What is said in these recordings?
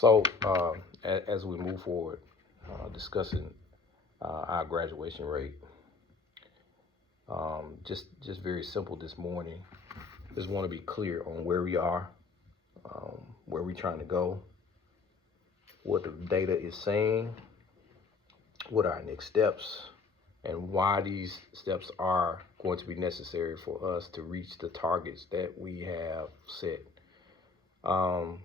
So, as we move forward, discussing our graduation rate, just very simple this morning. Just want to be clear on where we are, where we're trying to go, what the data is saying, what are our next steps, and why these steps are going to be necessary for us to reach the targets that we have set. Um,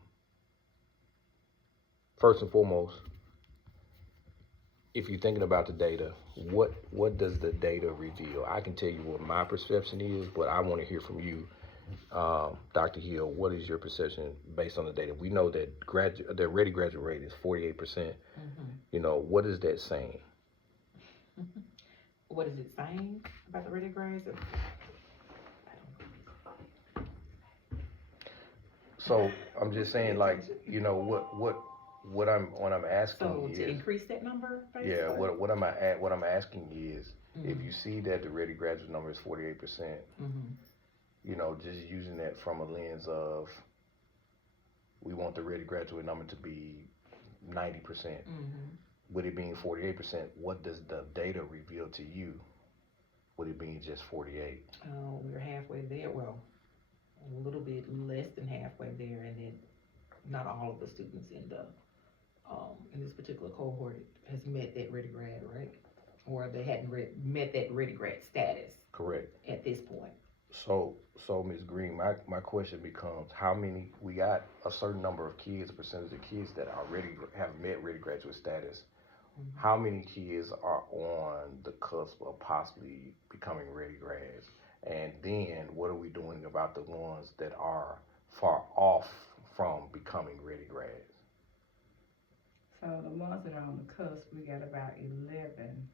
First and foremost, if you're thinking about the data, what does the data reveal? I can tell you what my perception is, but I want to hear from you, Dr. Hill. What is your perception based on the data? We know that the ready graduate rate is 48%. You know, what is that saying? What is it saying about the ready grads? So I'm just saying, like, you know, what I'm asking So is to increase that number, basically? yeah. What I'm asking is if Mhm. you see that the ready graduate number is 48%, Mhm. you know, just using that from a lens of we want the ready graduate number to be 90%. Mhm. With it being 48%, what does the data reveal to you? With it being just 48? We're halfway there. Well, a little bit less than halfway there, and then not all of the students in this particular cohort has met that ready grad, right? Or they hadn't met that ready grad status Correct. at this point. So Ms. Green, my question becomes how many we got a certain number of kids, a percentage of kids that already have met ready graduate status. Mhm. How many kids are on the cusp of possibly becoming ready grads? And then what are we doing about the ones that are far off from becoming ready grads? So the ones that are on the cusp, we got about 11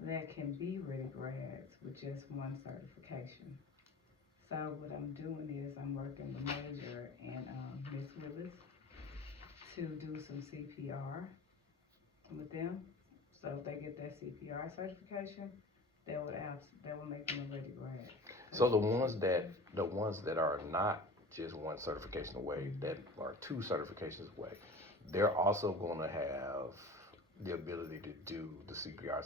that can be ready grads with just one certification. So what I'm doing is I'm working the major and Miss Willis to do some CPR with them. So if they get that CPR certification, that will make them a ready grad. So the ones that are not just one certification away, that are two certifications away, they're also going to have the ability to do the CPR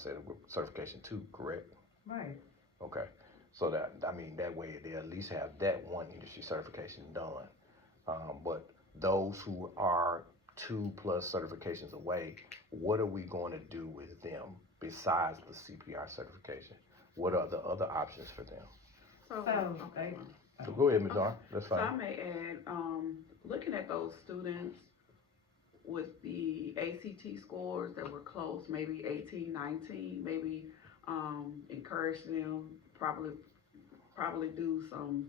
certification too, correct? Right. Okay. So that, I mean, that way they at least have that one industry certification done. But those who are 2+ certifications away, what are we going to do with them besides the CPR certification? What are the other options for them? So, So okay. So go ahead, Ms. Okay. R. That's So I fine. may add, looking at those students with the ACT scores that were close, maybe 18, 19, maybe encourage them, probably do some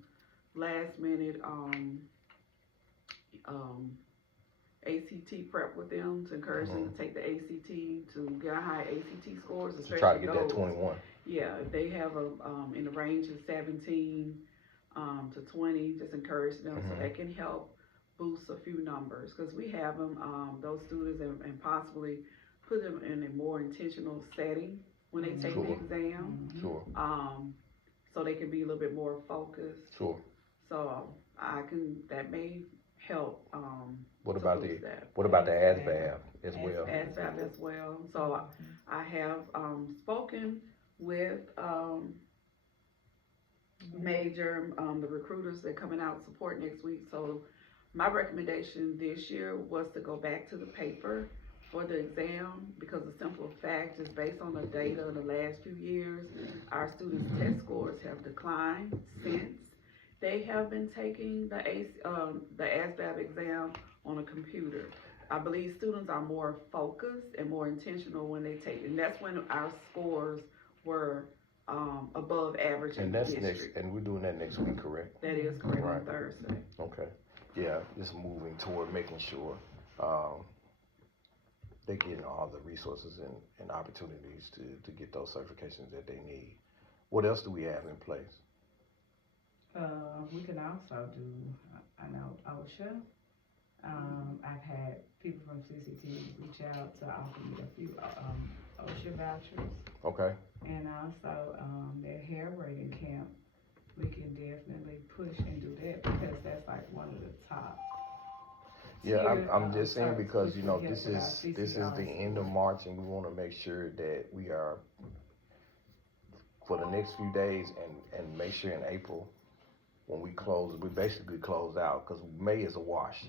last minute um, ACT prep with them to encourage them to take the ACT to get high ACT scores, To try to especially get that those. 21. Yeah, if they have a in the range of 17 to 20, just encourage them so they can help boost a few numbers because we have them those students and possibly put them in a more intentional setting when they take the Sure. exam, Sure. so they can be a little bit more focused. Sure. So that may help What to about boost the that. what about the ASVAB as well? ASVAB as well. So I have spoken with major the recruiters that are coming out support next week. So my recommendation this year was to go back to the paper for the exam because the simple fact is based on the data of the last few years, our students' test scores have declined since they have been taking the ASVAB exam on a computer. I believe students are more focused and more intentional when they take, and that's when our scores were above average in And the that's district. and we're doing that next week, correct? That is correct Right. on Thursday. Okay. Yeah, just moving toward making sure they're getting all the resources and opportunities to get those certifications that they need. What else do we have in place? We can also do, I know OSHA. I've had people from CCT reach out to offer me a few OSHA vouchers. Okay. And also their hair braiding camp. We can definitely push and do that because that's like one of the top. Yeah, tiered, I'm just saying certs, because, which you know, would help this with our is the CCR end of score. March and we wanna make sure that we are for the next few days and make sure in April, when we close, we basically close out, cause May is a wash.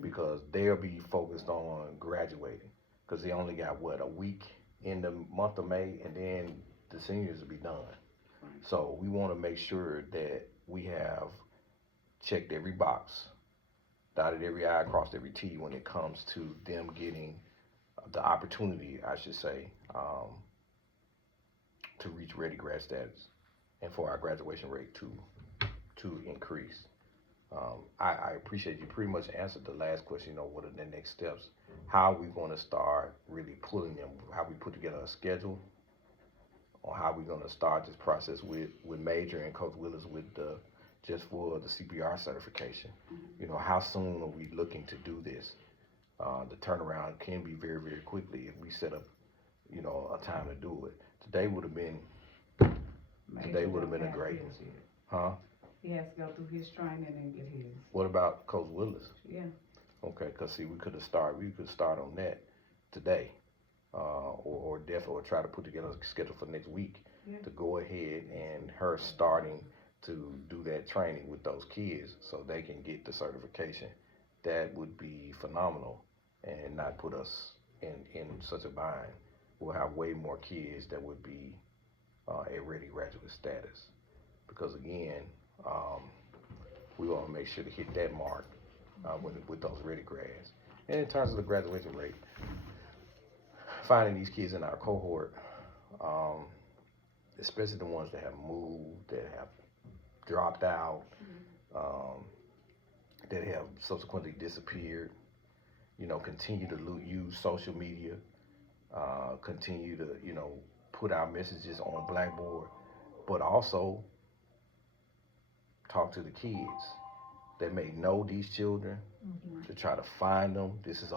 Because they'll be focused on graduating, cause they only got what, a week in the month of May, and then the seniors will be done. Right. So we wanna make sure that we have checked every box, dotted every I, crossed every T when it comes to them getting the opportunity, I should say, to reach ready grad status and for our graduation rate to increase. I appreciate you pretty much answered the last question, you know, what are the next steps? How are we gonna start really pulling them, how we put together a schedule on how we're gonna start this process with Major and Coach Willis with the, just for the CPR certification. You know, how soon are we looking to do this? The turnaround can be very, very quickly if we set up, you know, a time to do it. Today would have been, Major would've don't been a have great his yet. huh? He has to go through his training and get his. What about Coach Willis? Yeah. Okay, cause see, we could start on that today, or definitely try to put together a schedule for next week Yeah. to go ahead and her starting to do that training with those kids so they can get the certification. That would be phenomenal and not put us in such a bind. We'll have way more kids that would be at ready graduate status. Because again, we want to make sure to hit that mark with those ready grads. And in terms of the graduation rate, finding these kids in our cohort, especially the ones that have moved, that have dropped out, that have subsequently disappeared, you know, continue to use social media, continue to, you know, put our messages on Blackboard, but also talk to the kids that may know these children, to try to find them. This is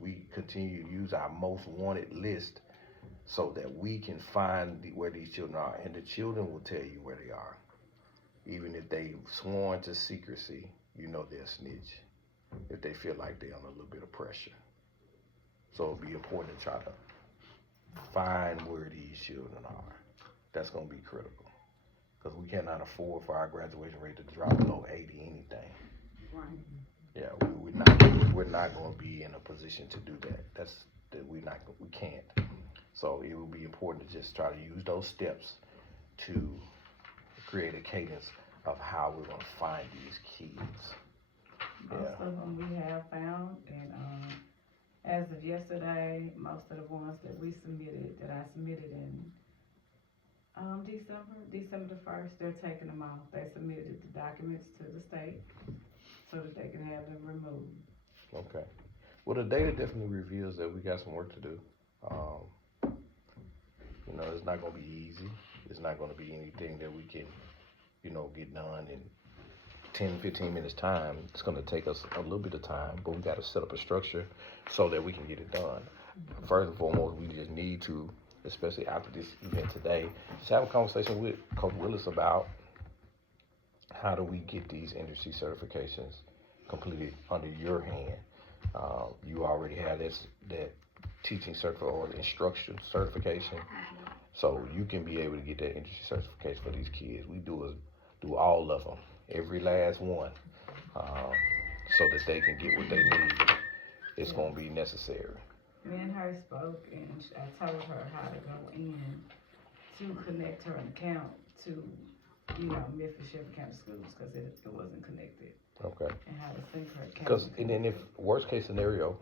we continue to use our most wanted list so that we can find where these children are, and the children will tell you where they are. Even if they've sworn to secrecy, you know they'll snitch if they feel like they're under a little bit of pressure. So it'll be important to try to find where these children are. That's gonna be critical. Because we cannot afford for our graduation rate to drop below 80 anything. Right. Yeah, we're not going to be in a position to do that. We can't. So it will be important to just try to use those steps to create a cadence of how we're going to find these kids. Most of them we have found, and as of yesterday, most of the ones that I submitted in December the 1st, they're taking them off. They submitted the documents to the state so that they can have them removed. Okay. Well, the data definitely reveals that we got some work to do. You know, it's not going to be easy. It's not going to be anything that we can, you know, get done in 10, 15 minutes time. It's going to take us a little bit of time, but we got to set up a structure so that we can get it done. First and foremost, we just need to, especially after this event today, just have a conversation with Coach Willis about how do we get these industry certifications completed under your hand. You already have that teaching certificate or instruction certification, so you can be able to get that industry certification for these kids. We do all of them, every last one, so that they can get what they need. It's going to be necessary. Me and her spoke, and I told her how to go in to connect her account to, you know, Memphis Shelby County Schools, because it wasn't connected, Okay. and how to sync her account. Because and then if worst case scenario,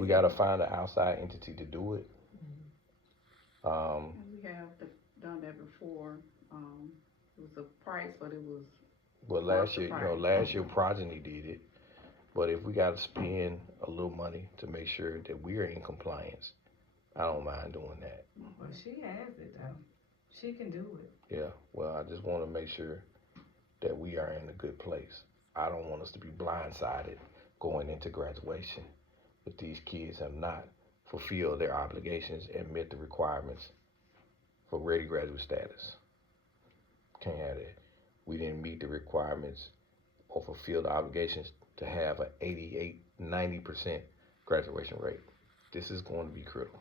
we got to find an outside entity to do it. And we have done that before. It was a price, but it was. Well, last year Progeny did it. But if we got to spend a little money to make sure that we are in compliance, I don't mind doing that. Well, she has it though. She can do it. Yeah. Well, I just want to make sure that we are in a good place. I don't want us to be blindsided going into graduation if these kids have not fulfilled their obligations and met the requirements for ready graduate status. Can't have that. We didn't meet the requirements or fulfill the obligations to have a 88, 90% graduation rate. This is going to be critical.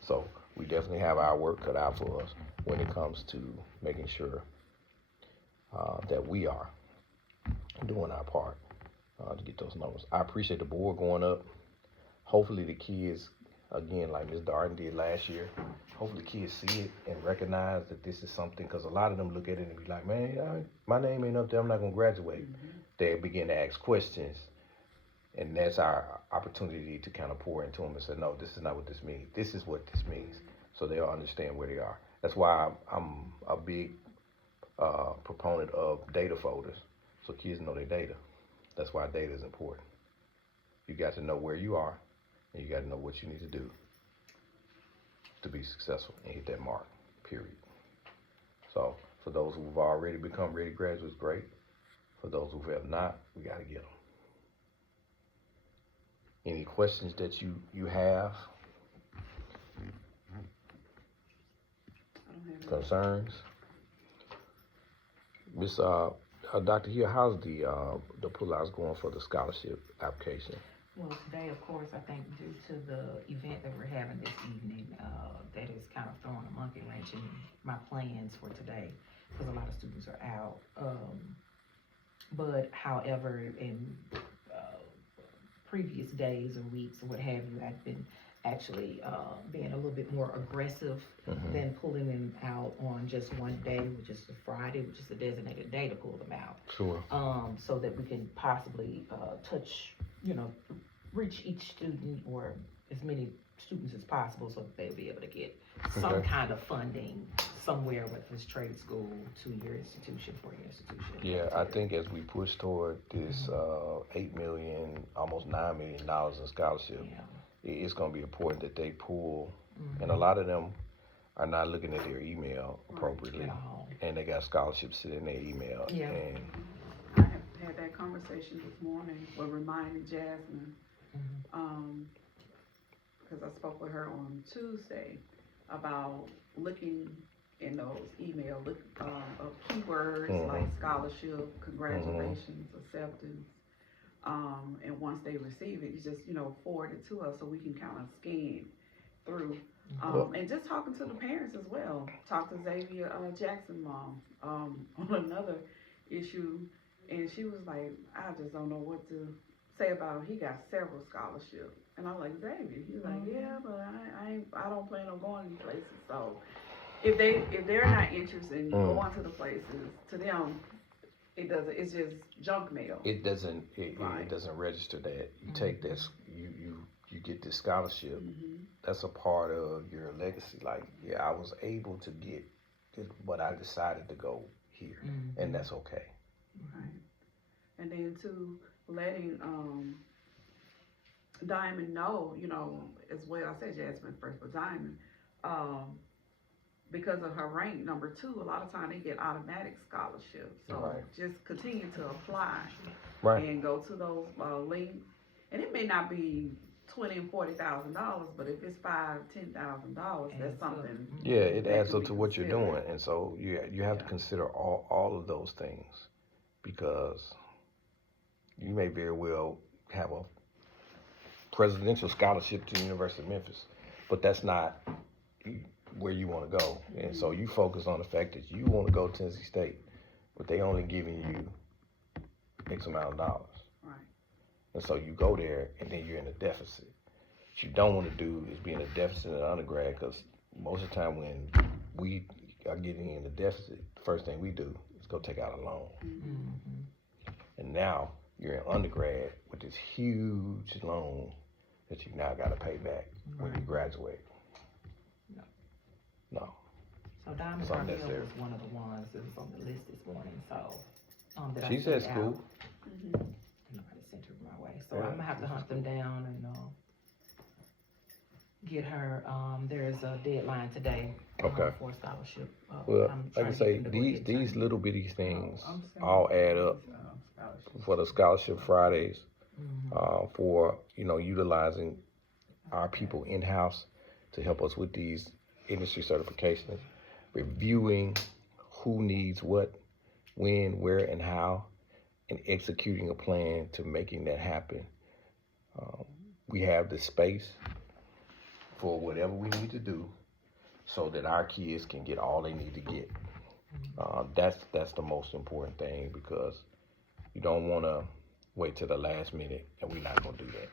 So we definitely have our work cut out for us when it comes to making sure that we are doing our part to get those numbers. I appreciate the board going up. Hopefully the kids, again, like Ms. Darden did last year, hopefully the kids see it and recognize that this is something, because a lot of them look at it and be like, man, my name ain't up there, I'm not going to graduate. They begin to ask questions, and that's our opportunity to kind of pour into them and say, no, this is not what this means. This is what this means, so they'll understand where they are. That's why I'm a big proponent of data folders, so kids know their data. That's why data is important. You got to know where you are, and you got to know what you need to do to be successful and hit that mark, period. So for those who've already become ready graduates, great. For those who have not, we got to get them. Any questions that you have? I don't have Concerns? Miss Dr. Hill, how's the pullouts going for the scholarship application? Well, today, of course, I think due to the event that we're having this evening, that is kind of throwing a monkey wrench in my plans for today, because a lot of students are out. But however, in previous days or weeks or what have you, I've been actually being a little bit more aggressive than pulling them out on just one day, which is the Friday, which is the designated day to pull them out. Sure. So that we can possibly touch, reach each student or as many students as possible, so that they'll be able to get some Okay. kind of funding somewhere, whether it's trade school, to your institution, for your institution. Yeah, I think as we push toward this $8 million, almost $9 million in scholarship, Yeah. it's going to be important that they pull, and a lot of them are not looking at their email appropriately, At all. and they got scholarships sitting in their email. Yeah. And I have had that conversation this morning with reminding Jasmine, because I spoke with her on Tuesday about looking in those emails, of keywords like scholarship, congratulations, acceptance. And once they receive it, you just, forward it to us so we can kind of scan through. And just talking to the parents as well. Talk to Xavier Jackson mom on another issue, and she was like, I just don't know what to say about it. He got several scholarships. And I'm like, Xavier, he's like, yeah, but I don't plan on going to these places. So if they're not interested in going to the places, to them, it's just junk mail. it doesn't Right. it doesn't register that you take this, you get this scholarship. Mm-hmm. That's a part of your legacy. Like, yeah, I was able to get this, but I decided to go here, and that's okay. Right. And then to letting Diamond know, as well. I said Jasmine first, but Diamond, because of her rank number 2, a lot of times they get automatic scholarships. So Right. just continue to apply Right. and go to those links. And it may not be $20,000 and $40,000, but if it's $5,000-$10,000, that's Adds up. something. Yeah, it that adds could up be to what you're considered. doing, and so you have to Yeah. consider all of those things, because you may very well have a presidential scholarship to the University of Memphis, but that's not where you want to go, and so you focus on the fact that you want to go to Tennessee State, but they only giving you X amount of dollars. Right. And so you go there, and then you're in a deficit. What you don't want to do is be in a deficit in undergrad, because most of the time when we are getting in a deficit, the first thing we do is go take out a loan. And now you're in undergrad with this huge loan that you now got to pay back when you graduate. No. So Diamond Something Carmel that's there. was one of the ones that was on the list this morning, so, that I She's sent at school. out. Nobody sent her my way, so Yeah, I'm gonna have to hunt them down and, get her, there's a deadline today. Okay. For a scholarship. Well, I'm like I trying to say, get them to go ahead and these sign. little bitty things I'm sending all add up scholarships. for the Scholarship Fridays, for, utilizing our people in-house to help us with these industry certifications, reviewing who needs what, when, where, and how, and executing a plan to making that happen. We have the space for whatever we need to do so that our kids can get all they need to get. That's the most important thing, because you don't want to wait till the last minute, and we're not going to do that.